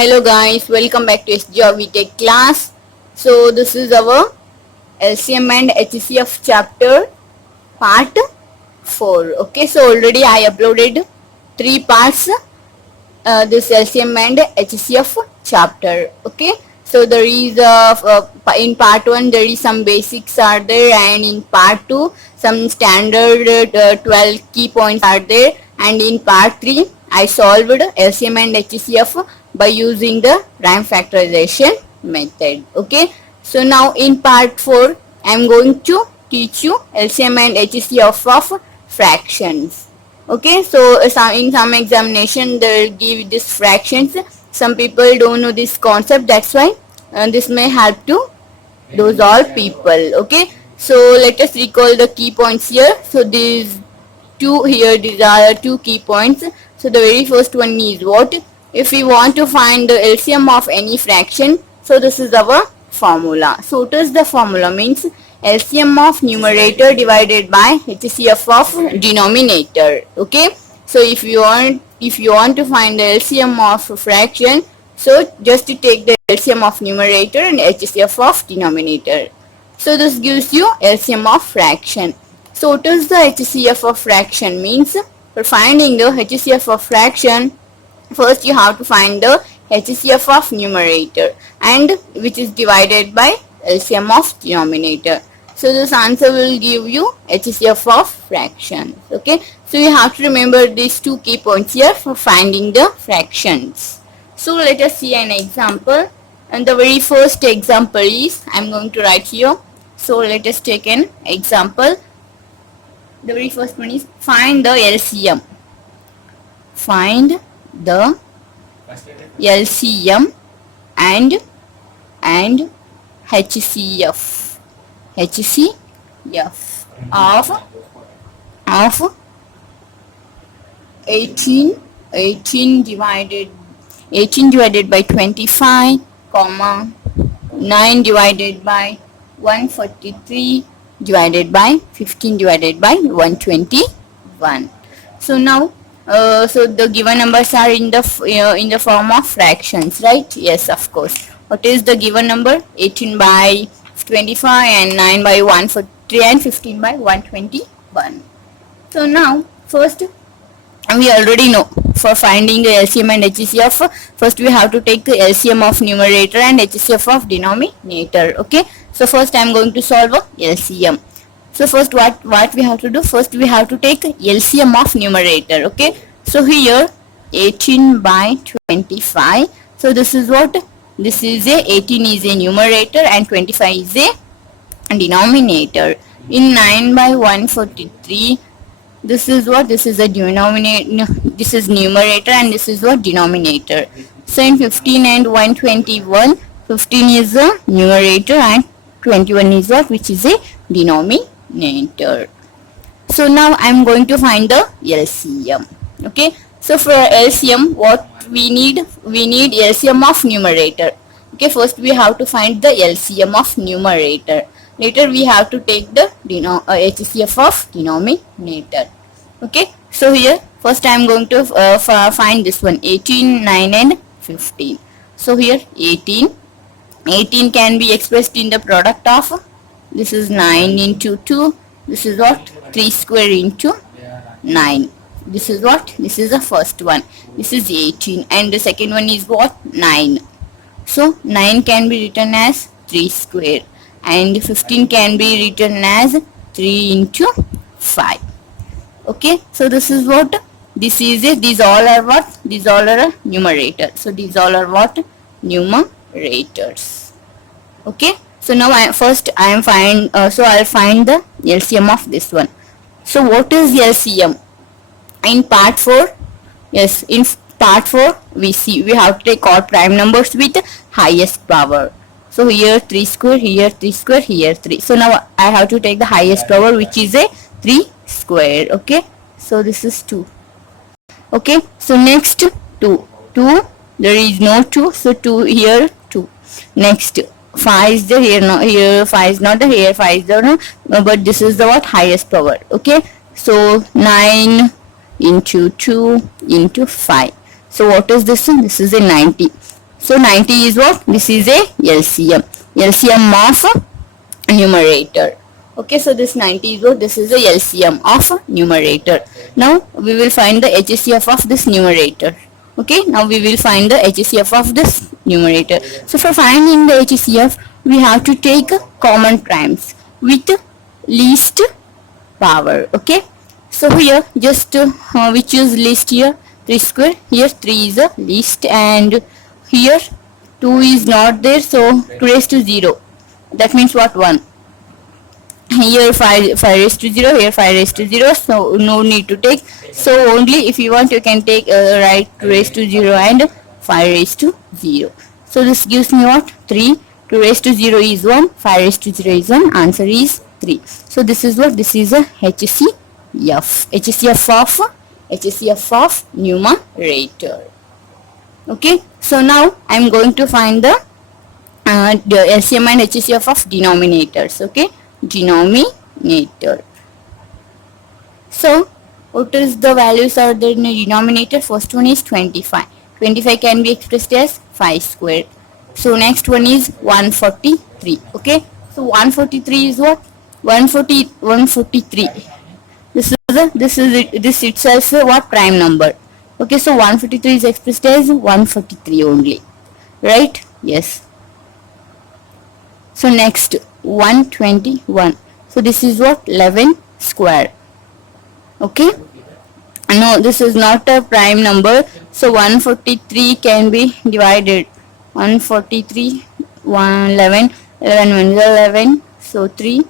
Hello guys, welcome back to SGRV class. So this is our LCM and HCF chapter part 4. Okay, so already I uploaded 3 parts this LCM and HCF chapter. Okay, so there is in part 1 there is some basics are there, and in part 2 some standard 12 key points are there, and in part 3 I solved LCM and HCF by using the prime factorization method. Okay, so now in part 4 I am going to teach you LCM and HCF of fractions. Okay, so in some examination they will give this fractions. Some people don't know this concept, that's why this may help to those all people. Okay, so let us recall the key points here. So these are 2 key points. So the very first one is what? If we want to find the LCM of any fraction, so this is our formula. So what is the formula? Means LCM of numerator divided by HCF of denominator. Okay, so if you want to find the LCM of a fraction, so just to take the LCM of numerator and HCF of denominator. So this gives you LCM of fraction. So what is the HCF of fraction? Means for finding the HCF of fraction, first you have to find the HCF of numerator, and which is divided by LCM of denominator. So this answer will give you HCF of fractions. Okay, so you have to remember these 2 key points here for finding the fractions. So let us see an example, and the very first example is I am going to write here. So let us take an example. The very first one is find the LCM. Find the LCM and HCF of 18 divided by 25, 9 divided by 143 divided by 15 divided by 121. So now so the given numbers are in the form of fractions, right? Yes, of course. What is the given number? 18 by 25 and 9 by 143 and 15 by 121. So now first we already know for finding the LCM and HCF, first we have to take the LCM of numerator and HCF of denominator. Okay, so first I am going to solve a LCM. So first what we have to do? First we have to take LCM of numerator. Okay, so here 18 by 25. So this is what? This is a 18 is a numerator and 25 is a denominator. In 9 by 143, this is what? This is a denominator. This is numerator and this is what? Denominator. So in 15 and 121, 15 is a numerator and 21 is what? Which is a denominator. So now I am going to find the LCM. Okay, so for LCM what we need LCM of numerator. Okay, first we have to find the LCM of numerator. Later we have to take the HCF of denominator. Okay, so here first I am going to find this one, 18, 9 and 15. So here 18 can be expressed in the product of, this is 9 into 2, this is what? 3 square into 9. This is what? This is the first one. This is 18 and the second one is what? 9. So 9 can be written as 3 square and 15 can be written as 3 into 5. Okay, so this is what? This is it. These all are what? These all are a numerator. So these all are what? Numerators. Okay, so now I'll find the LCM of this one. So what is LCM? In part 4, yes, in part 4 we have to take all prime numbers with highest power. So here 3 square, here 3 square, here 3. So now I have to take the highest power, which is a 3 square. Okay, so this is 2. Okay, so next 2, there is no 2, so 2 here 2. Next 5 is there, here no, here 5 is not there, here 5 is there, no, but this is the what? Highest power. Okay, so 9 into 2 into 5. So what is this one? This is a 90. So 90 is what? This is a LCM. LCM of numerator. Okay, so this 90 is what? This is a LCM of numerator. Now we will find the HCF of this numerator. Okay, now we will find the HCF of this numerator. So for finding the HCF, we have to take common primes with least power. Okay, so here just we choose least here 3 square. Here 3 is a least, and here 2 is not there, so 2 raised to 0. That means what? 1. Here 5 raised to 0, here 5 raised to 0, so no need to take. So only if you want you can take right 2 raised to 0 and 5 raised to 0. So this gives me what? 3. 2 raised to 0 is 1, 5 raised to 0 is 1, answer is 3. So this is what? This is a HCF. HCF of numerator. Okay, so now I am going to find the LCM and HCF of denominators. Okay, denominator. So what is the values are there in the denominator? First one is 25. 25 can be expressed as 5 squared. So next one is 143. Okay, so 143 is what? 143. This itself what? Prime number. Okay, so 143 is expressed as 143 only, right? Yes. So next 121. So this is what? 11 square. Okay, no, this is not a prime number, so 143 can be divided. 143 11 1 is 11, so 3,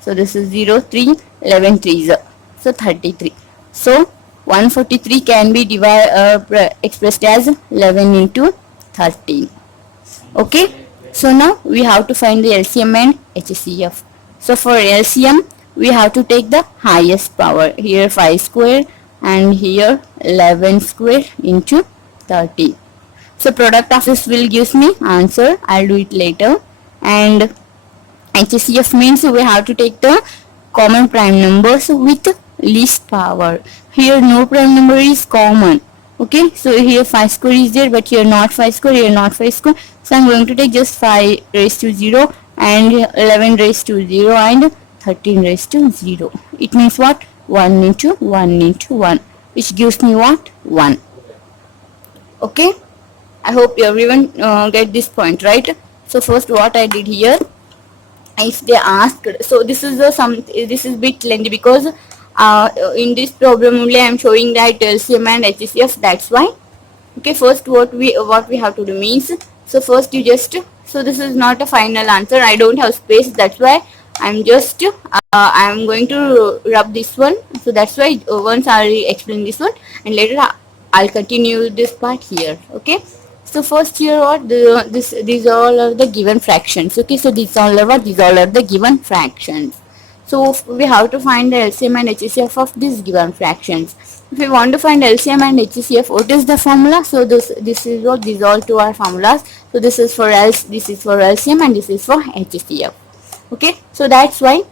so this is 0 3 11 3 is so 33. So 143 can be expressed as 11 into 13. Okay, so now we have to find the LCM and HCF. So for LCM we have to take the highest power. Here 5 square and here 11 square into 30. So product of this will give me answer. I'll do it later. And HCF means we have to take the common prime numbers with least power. Here no prime number is common. Okay, so here 5 square is there, but here not 5 square, here not 5 square. So I'm going to take just 5 raised to 0 and 11 raised to 0 and 13 raised to 0. It means what? 1 into 1 into 1, which gives me what? 1. Okay, I hope everyone get this point, right? So first what I did here, if they asked, so this is this is bit lengthy because in this problem only I am showing that LCM and HCF, that's why. Okay, first what we have to do means, so first you just, so this is not a final answer, I don't have space, that's why I'm just I'm going to rub this one, so that's why once I explain this one and later I'll continue this part here. Okay, so first here what these all are the given fractions. Okay, so these all are what? These all are the given fractions. So we have to find the LCM and HCF of these given fractions. If we want to find LCM and HCF, what is the formula? So this is what, these all two are formulas. So this is for LCM and this is for HCF. Okay, so that's why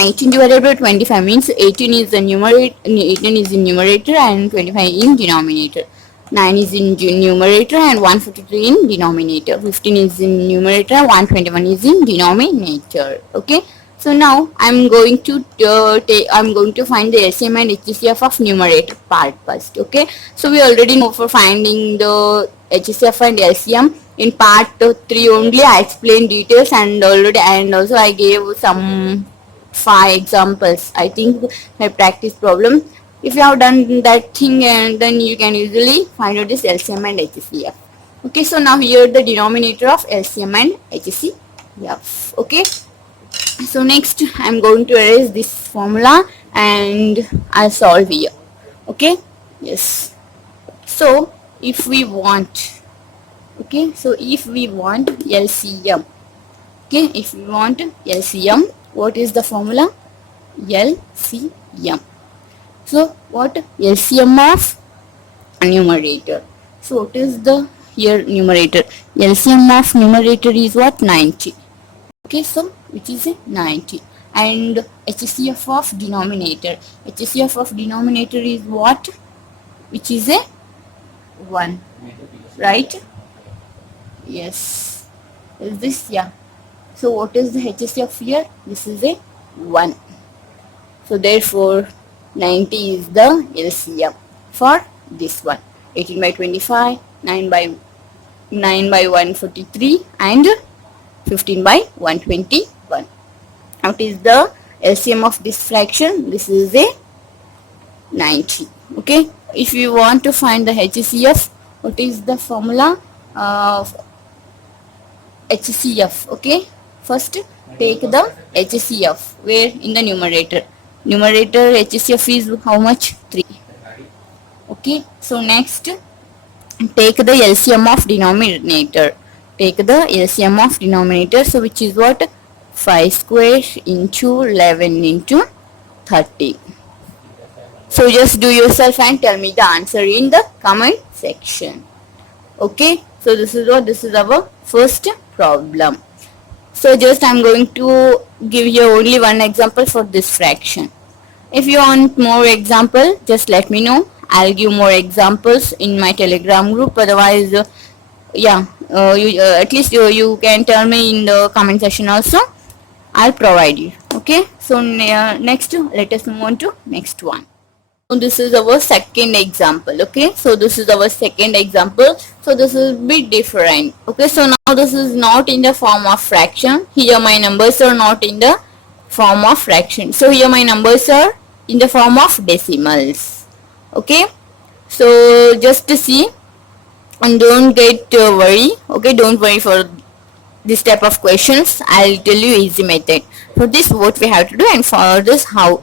18 divided by 25 means 18 is the numerator, 18 is in numerator and 25 in denominator. 9 is in numerator and 153 in denominator. 15 is in numerator, 121 is in denominator. Okay, so now I'm going to find the LCM and HCF of numerator part first. Okay, so we already know for finding the HCF and LCM in part 3 only. I explained details and also I gave some 5 examples. I think my practice problem. If you have done that thing, and then you can easily find out this LCM and HCF. Okay, so now here the denominator of LCM and HCF. Okay, so next I'm going to erase this formula and I'll solve here. Okay, yes. So if we want, okay, so if we want LCM, okay, if we want LCM, what is the formula? LCM. So what? LCM of numerator. So what is the here numerator? LCM of numerator is what? 90. Okay, so which is a 90. And HCF of denominator. HCF of denominator is what? Which is a 1. Right? Yes. Is this? Yeah. So what is the HCF here? This is a 1. So therefore 90 is the LCM for this one. 18 by 25, 9 by 143 and 15 by 121. What is the LCM of this fraction? This is a 90. Okay. If you want to find the HCF, what is the formula of HCF? Okay. First take the HCF where in the numerator. Numerator HCF is how much? 3. Okay. So next take the LCM of denominator. Take the LCM of denominator. So which is what? 5 square into 11 into 30. So just do yourself and tell me the answer in the comment section. Okay. So this is what? This is our first problem. So just I'm going to give you only one example for this fraction. If you want more example, just let me know. I'll give more examples in my Telegram group. Otherwise, at least you can tell me in the comment section also. I'll provide you. Okay. So next, let us move on to next one. So this is our second example. Okay. So this is our second example. So this is a bit different. Okay. So now this is not in the form of fraction. Here my numbers are not in the form of fraction. So here my numbers are in the form of decimals. Okay. So just to see and don't get worry. Okay. Don't worry for this type of questions. I'll tell you easy method. For this what we have to do, and for this how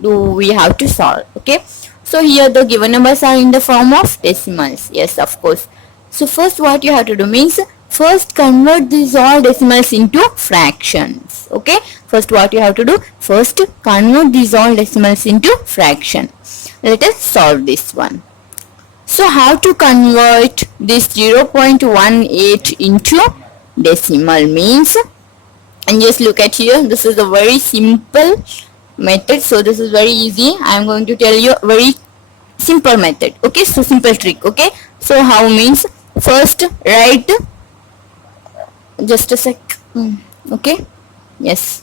do we have to solve. Okay. So here the given numbers are in the form of decimals. Yes, of course. So first what you have to do means first convert these all decimals into fractions. Okay. First what you have to do, first convert these all decimals into fraction. Let us solve this one. So how to convert this 0.18 into decimal means, and just look at here, this is a very simple method. So this is very easy. I am going to tell you a very simple method. Okay. So simple trick. Okay. So how means, first write, just a sec. Okay. Yes.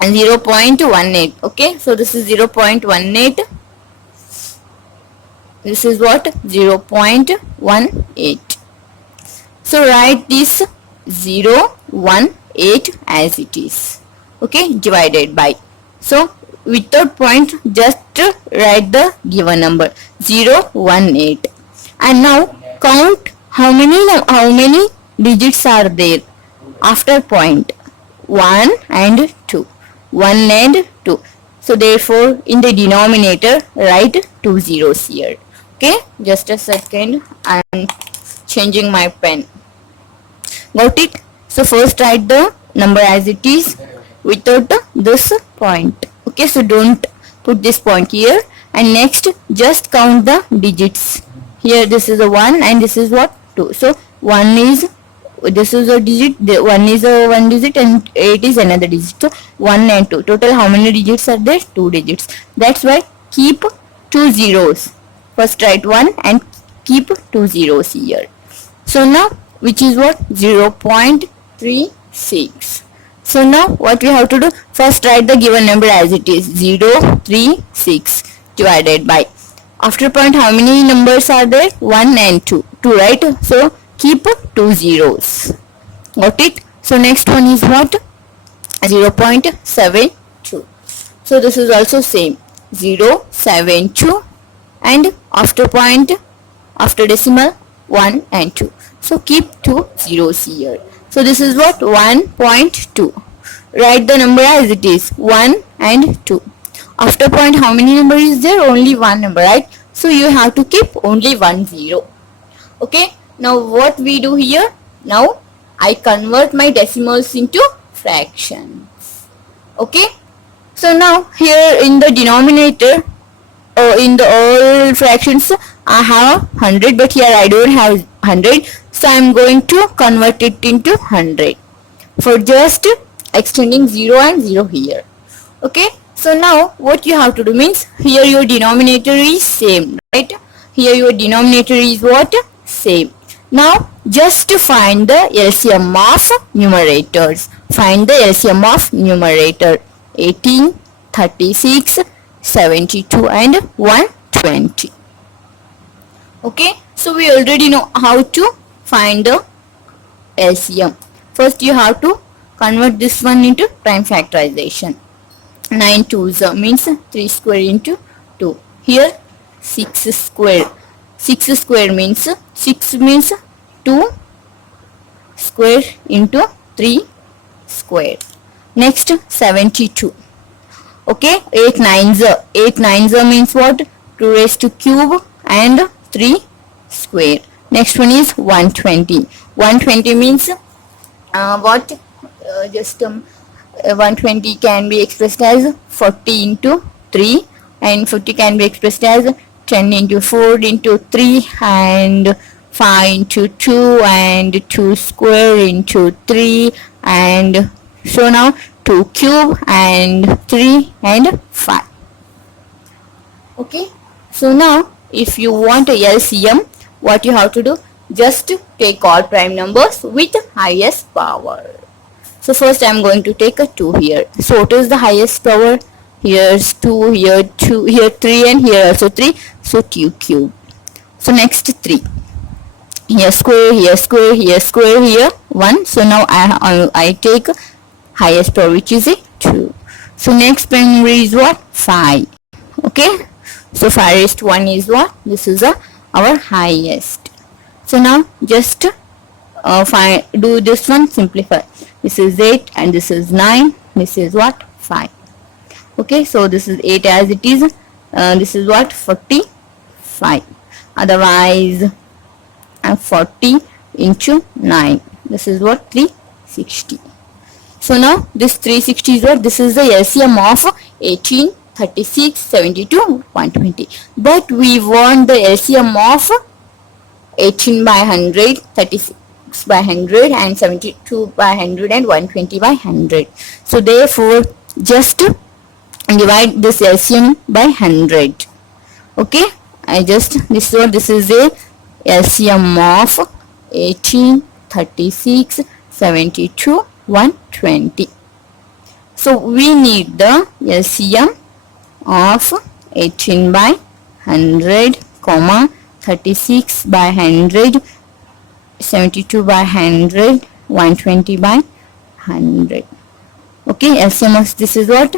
And 0.18. Okay. So this is 0.18. This is what? 0.18. So write this 0.18 as it is. Okay. Divided by. So without point, just write the given number 0.18. And now count how many digits are there after point. 1 and 2. 1 and 2. So therefore in the denominator write 2 zeros here. Okay. Just a second. I am changing my pen. Got it? So first write the number as it is without this point. Okay. So don't put this point here. And next just count the digits. Here this is a 1 and this is what? 2. So 1 is, this is a digit, 1 is a 1 digit and 8 is another digit. So 1 and 2. Total how many digits are there? 2 digits. That's why keep 2 zeros. First write 1 and keep 2 zeros here. So now which is what? 0.36. So now what we have to do? First write the given number as it is, 0.36 divided by. After point how many numbers are there? 1 and 2. 2, right? So keep 2 zeros. Got it? So next one is what? 0.72. So this is also same, 0.72, and after point, after decimal, 1 and 2. So keep 2 zeros here. So this is what? 1.2. Write the number as it is, 1 and 2. After point how many number is there? Only one number, right? So you have to keep only 1 zero. Okay. Now what we do here? Now I convert my decimals into fractions. Okay. So now here in the denominator, in the all fractions, I have 100, but here I don't have 100. So I am going to convert it into 100 for just extending 0 and 0 here. Okay. So now what you have to do means, here your denominator is same, right? Here your denominator is what? Same. Now just to find the LCM of numerators. Find the LCM of numerator. 18, 36, 72 and 120. Okay, so we already know how to find the LCM. First you have to convert this one into prime factorization. 9 twos means 3 square into 2. Here 6 square. 6 square means 6 means 2 square into 3 square. Next 72. Okay, 8 nines. 8 nines means what? 2 raised to cube and 3 square. Next one is 120. 120 means what? 120 can be expressed as 40 into 3 and 40 can be expressed as 10 into 4 into 3 and 5 into 2 and 2 square into 3 and so now 2 cube and 3 and 5. Okay, so now if you want a LCM, what you have to do? Just take all prime numbers with highest power. So first I am going to take a 2 here. So what is the highest power? Here's 2, here 2, here 3 and here also 3. So 2 cube. So next 3. Here square, here square, here square, here 1. So now I take highest power which is a 2. So next prime number is what? 5. Okay. So 5 raised to 1 is what? This is our highest. So now just do this one, simplify. This is 8 and this is 9. This is what? 5. Okay, so this is 8 as it is. This is what? 45. Otherwise 40 into 9. This is what? 360. So now this 360 is what? This is the LCM of 18, 36, 72, 120. But we want the LCM of 18 by 100, 36 by 100 and 72 by 100 and 120 by 100. So therefore just divide this LCM by 100. Okay, this is a LCM of 18, 36, 72, 120. So we need the LCM of 18 by 100, 36 by 100, 72 by 100, 120 by 100. Okay, LCM of this is what?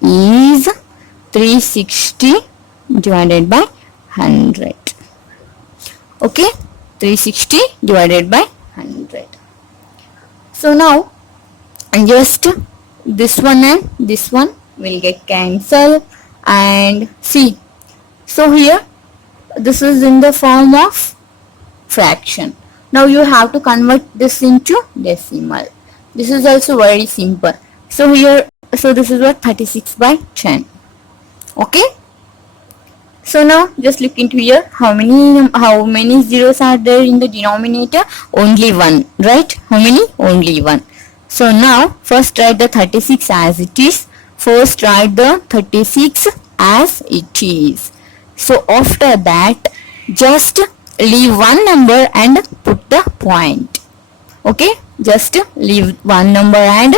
Is 360 divided by 100. Okay, 360 divided by 100. So now just this one and this one will get cancelled and see. So here this is in the form of fraction. Now you have to convert this into decimal. This is also very simple. So here, so this is what? 36 by 10. Okay. So now just look into here. How many zeros are there in the denominator? Only one, right? How many? Only one. So now first write the 36 as it is. First write the 36 as it is. So after that just leave one number and put the point. Okay, just leave one number and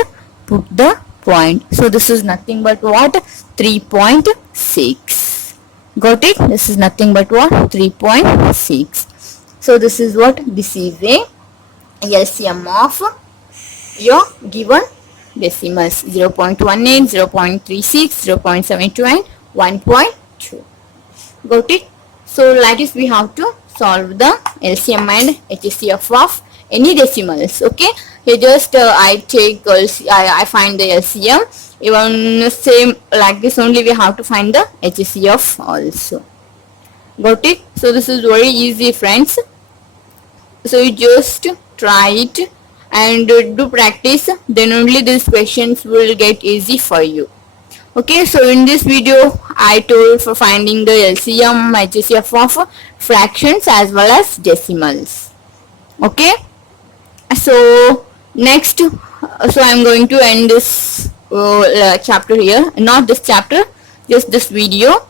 put the point. So this is nothing but what? 3.6. Got it? This is nothing but what? 3.6. So this is what? This is a LCM of your given decimals: 0.18, 0.36, 0.72 and 1.2. Got it? So like this we have to solve the LCM and HCF of any decimals. Okay, here just I find the LCM. Even same like this only we have to find the HCF also. Got it? So this is very easy, friends. So you just try it and do practice, then only these questions will get easy for you. Okay, so in this video I told for finding the LCM, HCF of fractions as well as decimals. Okay, so next, so I am going to end this chapter here, not this chapter, just this video.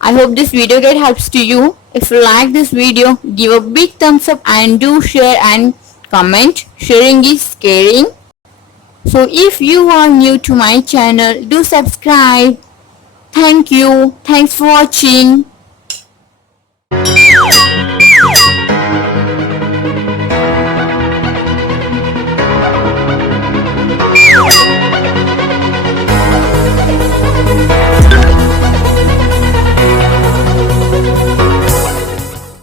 I hope this video helps to you If you like this video, give a big thumbs up and do share and comment. Sharing is caring. So if you are new to my channel, do subscribe. Thank you. Thanks for watching.